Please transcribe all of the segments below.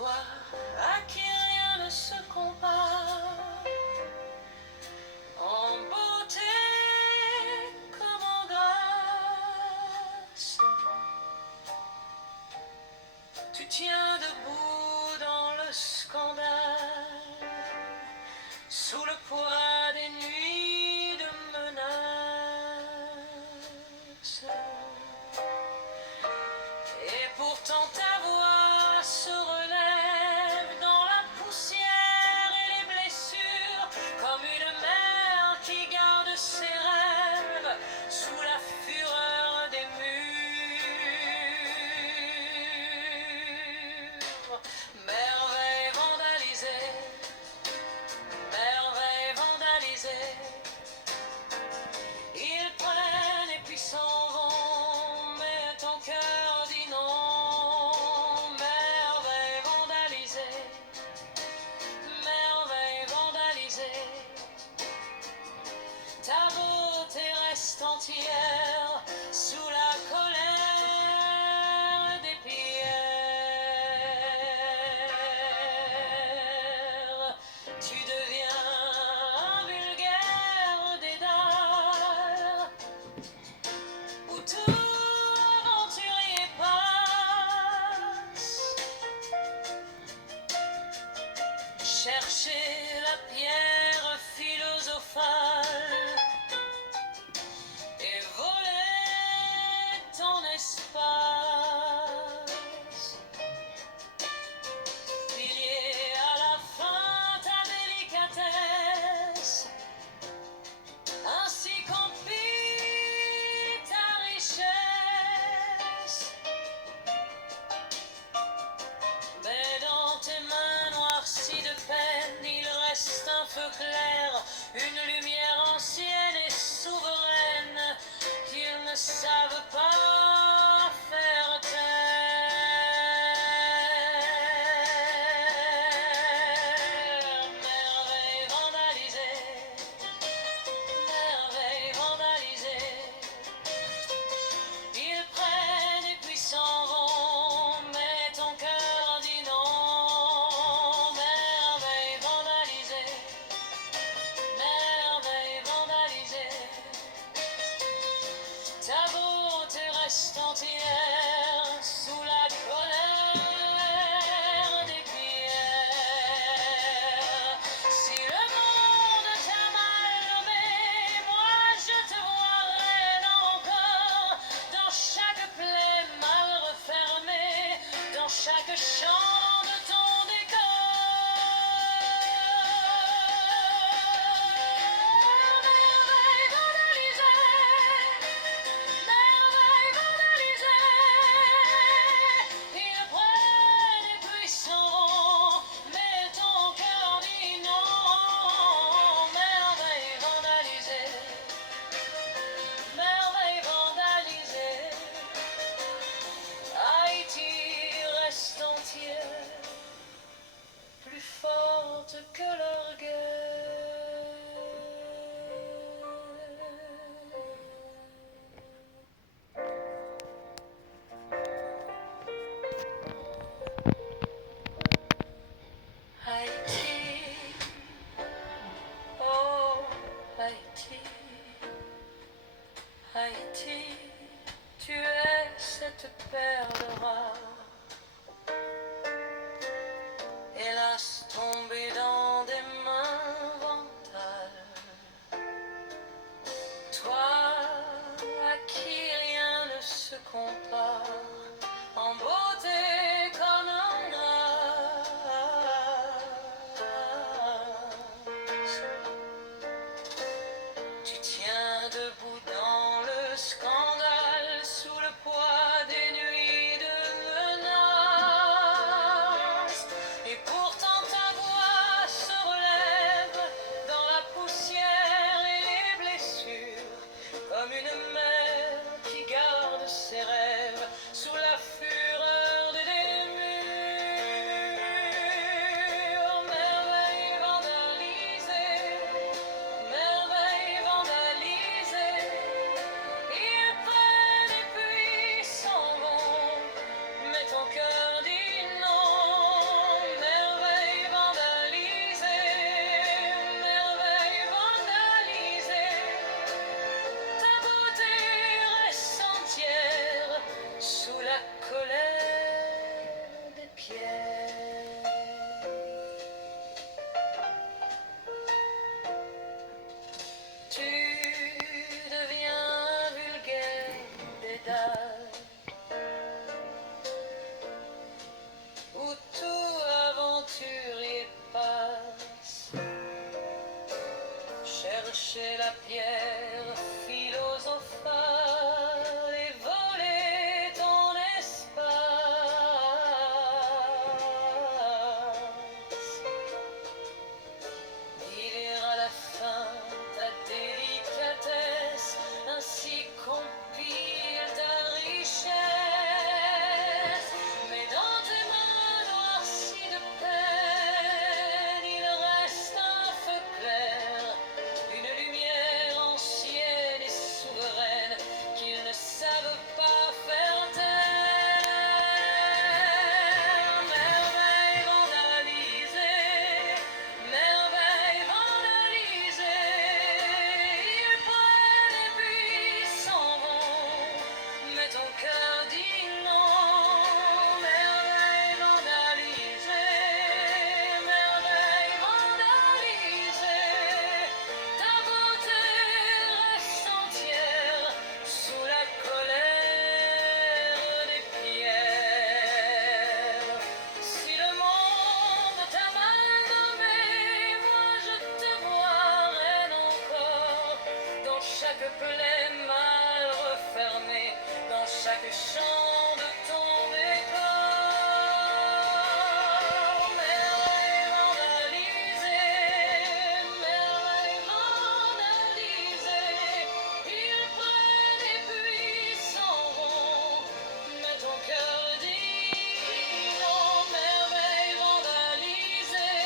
Toi à qui rien ne se compare, en beauté comme en grâce, tu tiens debout dans le scandale, sous le poids des nuits de menaces. Et pourtant ta voix se relève dans la poussière et les blessures, comme une mère qui garde ses rêves sous la fureur des murs. Merveille vandalisée, merveille vandalisée, ils prennent et puis s'en vont, mais ton cœur dit non. Merveille vandalisée, merveille vandalisée, ta beauté reste entière sous la colère des pierres. Tu deviens un vulgaire dédale où tout aventurier passe chercher la pierre philosophale et voler ton espace. Pilier à la fin ta délicatesse, ainsi qu'empile ta richesse. Mais dans tes mains noircies de peine, il reste un feu clair, une lumière ancienne et souveraine qu'ils ne savent pas faire taire. Merveille vandalisée, merveille vandalisée, ils prennent et puis s'en vont, mais ton cœur dit non. Merveille vandalisée, merveille vandalisée, ta beauté reste entière sous la colère des pierres. Si le monde t'a mal nommé, moi je te vois reine encore, dans chaque plaie mal refermée, dans chaque champ de ton décor. Merveille vandalisée, merveille vandalisée, ils prennent et puis s'en vont, mais ton cœur dit non. Merveille vandalisée, merveille vandalisée, Haïti reste entière, plus forte que l'orgueil. Haïti, oh Haïti, Haïti, tu es cette perle rare, hélas tombée dans des mains vantales. Toi à qui rien ne se compare, en beauté comme en grâce, tu tiens debout dans le scandale, sous le poids des nuits de menaces. chant de ton décor, merveille vandalisée, merveille vandalisée, ils prennent et puis s'en vont, mais ton cœur dit non, merveille vandalisée,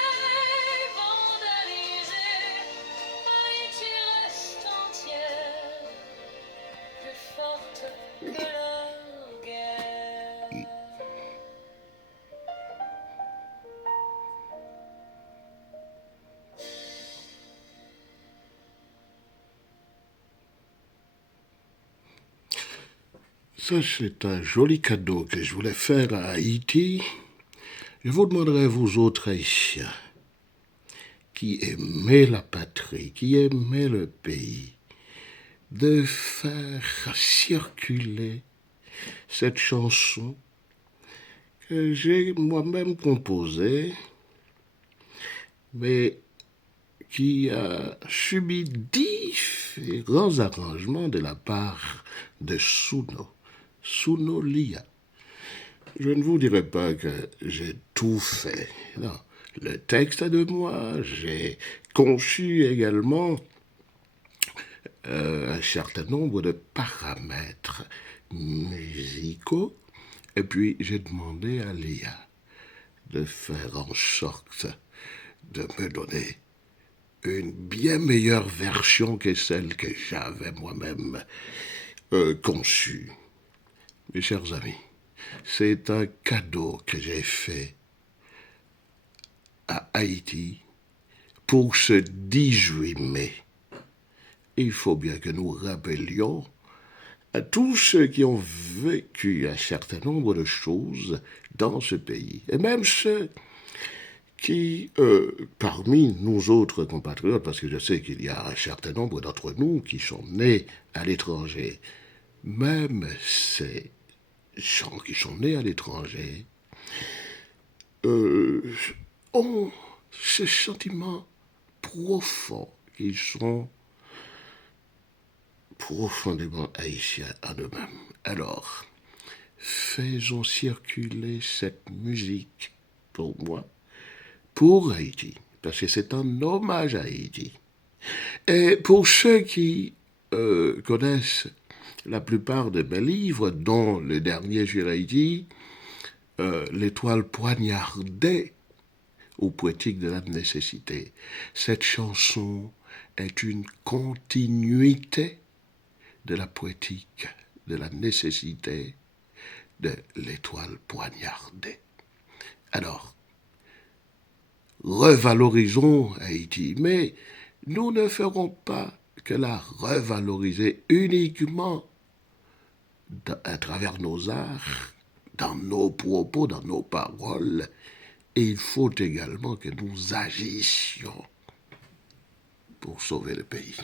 merveille vandalisée, Haïti reste entière, plus forte que leur guerre. Ça, c'est un joli cadeau que je voulais faire à Haïti. Je vous demanderai, vous autres Haïtiens, qui aimez la patrie, qui aimez le pays, de faire circuler cette chanson que j'ai moi-même composée, mais qui a subi différents arrangements de la part de Suno Lia. Je ne vous dirai pas que j'ai tout fait. Non, le texte est de moi. J'ai conçu également un certain nombre de paramètres musicaux. Et puis j'ai demandé à Lia de faire en sorte de me donner une bien meilleure version que celle que j'avais moi-même conçue. Mes chers amis, c'est un cadeau que j'ai fait à Haïti pour ce 18 mai. Il faut bien que nous rappelions à tous ceux qui ont vécu un certain nombre de choses dans ce pays, et même ceux qui, parmi nous autres compatriotes, parce que je sais qu'il y a un certain nombre d'entre nous qui sont nés à l'étranger, même ces gens qui sont nés à l'étranger ont ce sentiment profond qu'ils sont profondément haïtiens en eux-mêmes. Alors, faisons circuler cette musique pour moi, pour Haïti, parce que c'est un hommage à Haïti. Et pour ceux qui connaissent la plupart de mes livres, dont le dernier sur Haïti, L'étoile poignardée, ou Poétique de la nécessité, cette chanson est une continuité de la poétique de la nécessité de l'étoile poignardée. Alors, revalorisons Haïti, mais nous ne ferons pas que la revaloriser uniquement à travers nos arts, dans nos propos, dans nos paroles. Et il faut également que nous agissions pour sauver le pays.